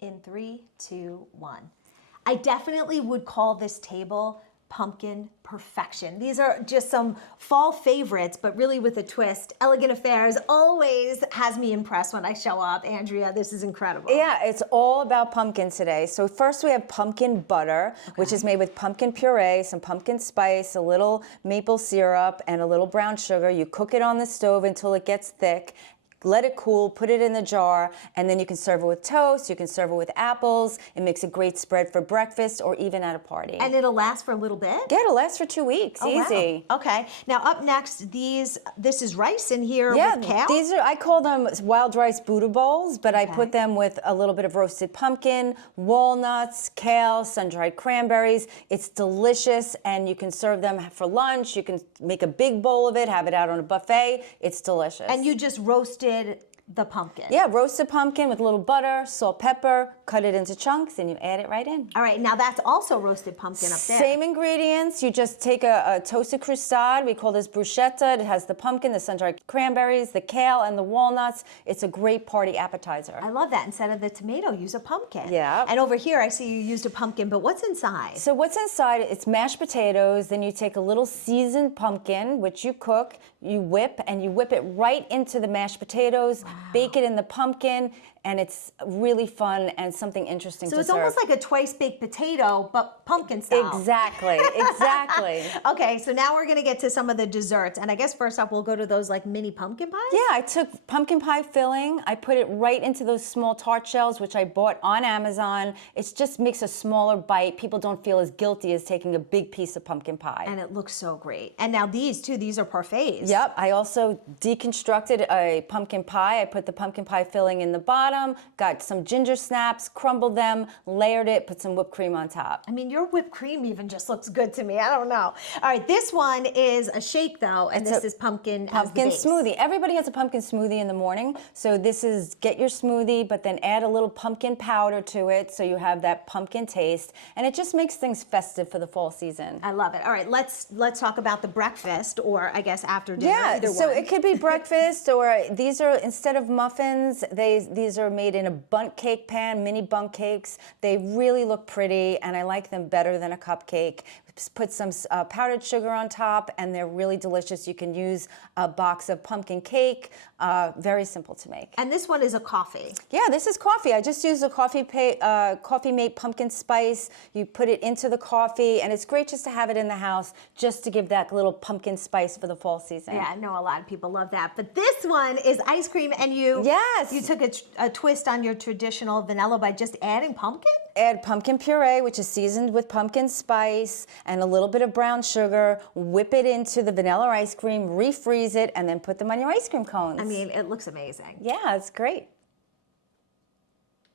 In 3, 2, 1. I definitely would call this table pumpkin perfection. These are just some fall favorites, but really with a twist. Elegant Affairs always has me impressed when I show up. Andrea, this is incredible. Yeah, it's all about pumpkin today. So first we have pumpkin butter, which is made with pumpkin puree, some pumpkin spice, a little maple syrup, and a little brown sugar. You cook it on the stove until it gets thick. Let it cool, put it in the jar, and then you can serve it with toast, you can serve it with apples. It makes a great spread for breakfast or even at a party. And it'll last for a little bit? Yeah, it'll last for 2 weeks, easy. Wow. Okay, now up next, this is rice in here with kale? These are, I call them wild rice Buddha bowls, but I put them with a little bit of roasted pumpkin, walnuts, kale, sun-dried cranberries. It's delicious, and you can serve them for lunch. You can make a big bowl of it, have it out on a buffet. It's delicious. And you just roasted the pumpkin. Yeah, roasted pumpkin with a little butter, salt, pepper, cut it into chunks, and you add it right in. All right, now that's also roasted pumpkin up there. Same ingredients. You just take a toasted croustade. We call this bruschetta. It has the pumpkin, the sun-dried cranberries, the kale, and the walnuts. It's a great party appetizer. I love that. Instead of the tomato, use a pumpkin. Yeah. And over here, I see you used a pumpkin, but what's inside? So what's inside, it's mashed potatoes. Then you take a little seasoned pumpkin, which you cook, you whip, and you whip it right into the mashed potatoes. Wow. Bake it in the pumpkin, and it's really fun and something interesting to serve. So it's almost like a twice-baked potato, but pumpkin style. Exactly, exactly. Okay, so now we're gonna get to some of the desserts, and I guess first up we'll go to those like mini pumpkin pies? Yeah, I took pumpkin pie filling, I put it right into those small tart shells, which I bought on Amazon. It just makes a smaller bite. People don't feel as guilty as taking a big piece of pumpkin pie. And it looks so great. And now these too, these are parfaits. Yep, I also deconstructed a pumpkin pie. I put the pumpkin pie filling in the bottom, got some ginger snaps, crumbled them, layered it, put some whipped cream on top. I mean, your whipped cream even just looks good to me. I don't know. All right, this one is a shake though, and this is pumpkin smoothie. Everybody has a pumpkin smoothie in the morning. So this is get your smoothie, but then add a little pumpkin powder to it so you have that pumpkin taste. And it just makes things festive for the fall season. I love it. All right, let's talk about the breakfast, or I guess after dinner. Yeah, so it could be breakfast, or these are, instead of muffins, these are made in a bundt cake pan, mini bundt cakes. They really look pretty, and I like them better than a cupcake. Put some powdered sugar on top, and they're really delicious. You can use a box of pumpkin cake. Very simple to make. And this one is a coffee. Yeah, this is coffee. I just used a Coffee Mate pumpkin spice. You put it into the coffee, and it's great just to have it in the house, just to give that little pumpkin spice for the fall season. Yeah, I know a lot of people love that. But this one is ice cream, and you took a twist on your traditional vanilla by just adding pumpkin? Add pumpkin puree, which is seasoned with pumpkin spice and a little bit of brown sugar. Whip it into the vanilla ice cream, refreeze it, and then put them on your ice cream cones. I mean, it looks amazing. Yeah, it's great.